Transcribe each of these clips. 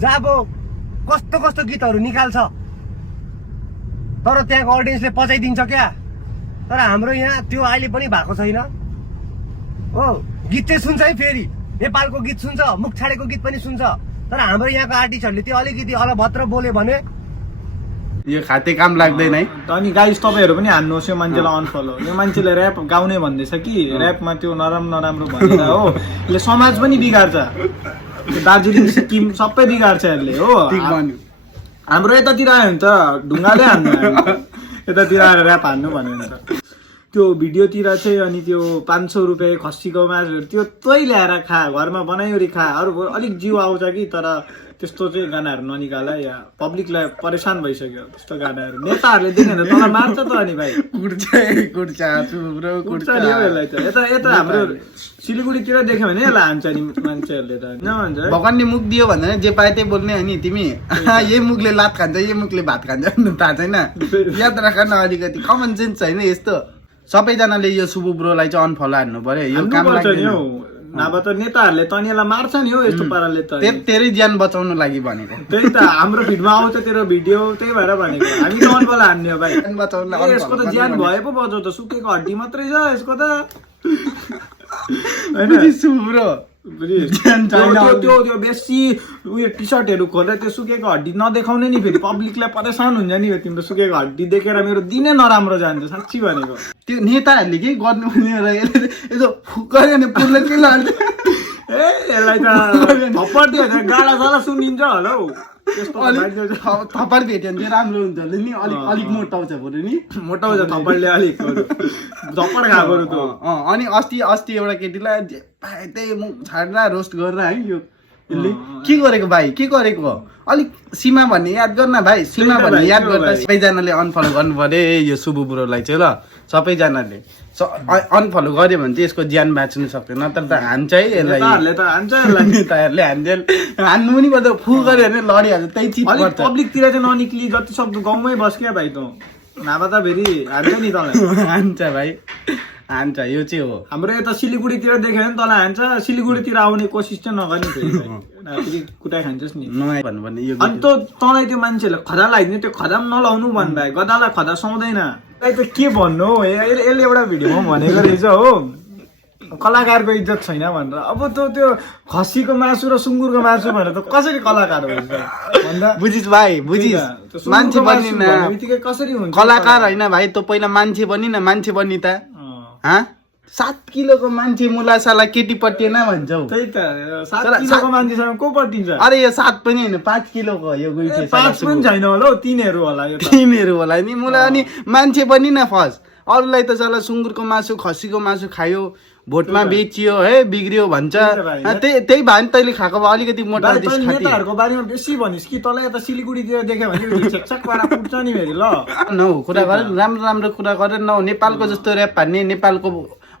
जहाँ अब कस्तो कस्तो गीतहरू निकाल्छ तर त्यहाँको अडियन्सले पचाइदिन्छ क्या। तर हाम्रो यहाँ त्यो अहिले पनि भएको छैन हो। गीत चाहिँ सुन्छ है, फेरि नेपालको गीत सुन्छ, मुख छाडेको गीत पनि सुन्छ। तर हाम्रो यहाँको आर्टिस्टहरूले त्यो अलिकति अलभद्र बोल्यो भने यो खाते काम लाग्दैन है। अनि गाइस तपाईहरु पनि हान्नुहोस् यो मान्छेलाई अनफलो। यो मान्छेले र्याप गाउने भन्दैछ कि र्यापमा त्यो नराम्रो भनेर हो। यसले समाज पनि बिगार्छ, दार्जिलिङ सिक्किम सबै बिगार्छ यसले हो। हाम्रो यतातिर आयो भने त ढुङ्गाले हान्नु, यतातिर आएर र्याप हान्नु भन्यो भने त त्यो भिडियोतिर चाहिँ अनि त्यो 500 रुपियाँ खसीको मासुहरू त्यो तै ल्याएर खा, घरमा बनाइवरी खा। अरू अलिक जीव आउँछ कि तर त्यस्तो चाहिँ गानाहरू ननिकाल या पब्लिकलाई परेशान भइसक्यो त्यस्तो गानाहरू। नेताहरूले देखेन तँलाई मार्छ त अनि भाइ कुर्छ नि यसलाई त। यता हाम्रो सिलगढीतिर देख्यो भने यसलाई हान्छ नि मान्छेहरूले त नभन्छ। भगवानले मुख दियो भन्दैन जे पाए त्यही बोल्ने अनि तिमी यही मुखले लात खान्छ, यही मुखले भात खान्छ थाहा छैन। याद राख न, अलिकति कमन सेन्स छैन यस्तो। सबैजनाले यो सुबु ब्रोलाई चाहिँ अनफलो हान्नु पर्यो, यो काम लाग्दैन। नभए त नेताहरूले तनीलाई मार्छ नि हो यस्तो पाराले त। तेरै ज्यान बचाउनु लागि भनेको। त्यही त हाम्रो फिडमा आउँछ तेरो भिडियो, त्यही भएर भनेको हामी त अनफलो हान्ने हो भाइ। यसको त ज्यान भए पो बचाउ त, सुकेको हड्डी मात्रै छ यसको त त्यो बेसी उयो टी सर्टहरू खोलेर त्यो सुकेको हड्डी नदेखाउने नि, फेरि पब्लिकलाई परेशान हुन्छ नि। यो तिम्रो सुकेको हड्डी देखेर मेरो दिनै नराम्रो जान्छ साँच्ची भनेको। त्यो नेताहरूले के गर्नु यसो गऱ्यो भने पुर्ले के लाग्छ यसलाई त थप्पड दियो भने गाला साला सुनिन्छ होला हौ। थप्पड भेट्यो भने चाहिँ राम्रो हुन्छ नि, अलिक मोटाउँछ बरु नि, मोटाउँछ थप्पडले अलिक थप्पड खाएको त। अनि अस्ति एउटा केटीलाई त्यही मुख छाड्दा रोस्ट गरेर है यो यसले के गरेको भाइ, के गरेको अलिक सीमा भन्ने याद गर्न भाइ, सीमा भन्ने याद गर्दा सबैजनाले अनफलो गर्नु पर्यो यो सुबु ब्रोलाई चाहिँ ल। सबैजनाले अनफलो गर्यो भने चाहिँ यसको ज्यान बाँच्नु सक्दैन, तर त हान्छ है यसलाई। नेताहरूले हान्नु पनि पर्छ, फु गर्यो भने लडिहाल्छ, त्यही चिज गर्छ। पब्लिकतिर चाहिँ ननिक्ली जति सक्दो गाउँमै बस क्या भाइ त, नभए त फेरि हान्छ नि तँलाई। हान्छ भाइ हान्छ, यो चाहिँ हो। हाम्रो यता सिलगढीतिर देख्यो भने तँलाई हान्छ, सिलगढीतिर आउने कोसिस चाहिँ नगर्ने फेरि कुटाइ खान्छस् नि भन्नुपर्ने यो। अनि तँलाई त्यो मान्छेले खदा लगाइदिने, त्यो खदा पनि नलाउनु भन्दा गदालाई खदा सुहाउँदैन। त के भन्नु हो, यसले एउटा भिडियोमा भनेको रहेछ हो कलाकारको इज्जत छैन भनेर। अब त्यो खसीको मासु र सुँगुरको मासु भनेर त कसरी कलाकार हुन्छ भन्दा बुझिस् भाइ, बुझिस् मान्छे बन्नी न, कसरी हुन्छ कलाकार होइन भाइ। त पहिला मान्छे बन्नी न, मान्छे बन्नी त 7 किलोको मान्छे मुलासाला केटी पट्टिएन भन्छौ। त्यही त 7 किलोको मान्छेसँग को पट्टिन्छ? अरे यो 7 पनि होइन 5 किलोको यो गुइठे 5 पनि छैन होला हौ, 3 होला यो। 3 होला नि मुला। अनि मान्छे बन्नी न फर्स्ट, अरूलाई त साला सुँगुरको मासु खसीको मासु खायो, भोटमा बेचियो है, बिग्रियो भन्छ। त्यही भान तैँले खाएको भए अलिकति मोटा नेताहरूको बारेमा बेसी भनिस् कि तँलाई यता सिलगढीतिर देख्यो भने छेकछक पारा पुग्छ नि फेरि ल। नौ कुरा गरेर राम्रो कुरा गरेर नौ। नेपालको जस्तो ऱ्याप हान्ने नेपालको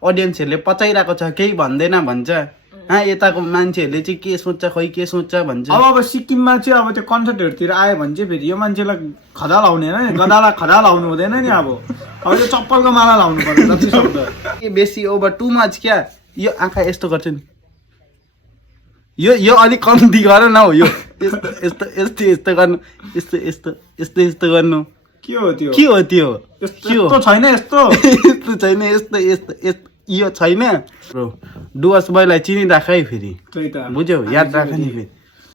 अडियन्सहरूले पचाइरहेको छ, केही भन्दैन भन्छ। यताको मान्छेहरूले चाहिँ के सोच्छ खोइ के सोच्छ भन्छ। अब सिक्किममा चाहिँ अब त्यो कन्सर्टहरूतिर आयो भने चाहिँ फेरि यो मान्छेलाई खदा लाउने होइन, गदालाई खदा लाउनु हुँदैन नि। अब त्यो चप्पलको माला लाउनु पर्छ जति सक्दो। बेसी ओभर टु मच क्या। यो आँखा यस्तो गर्छ नि, यो अलिक कम्ती गर न हौ। यो यस्तो गर्नु, यस्तो गर्नु के हो त्यो? यस्तो छैन, यस्तो छैन, यस्तो यो छैन ब्रो। डुवर्स बोयलाई चिनिराख है फेरि, बुझ्यौ? याद राख नि फेरि।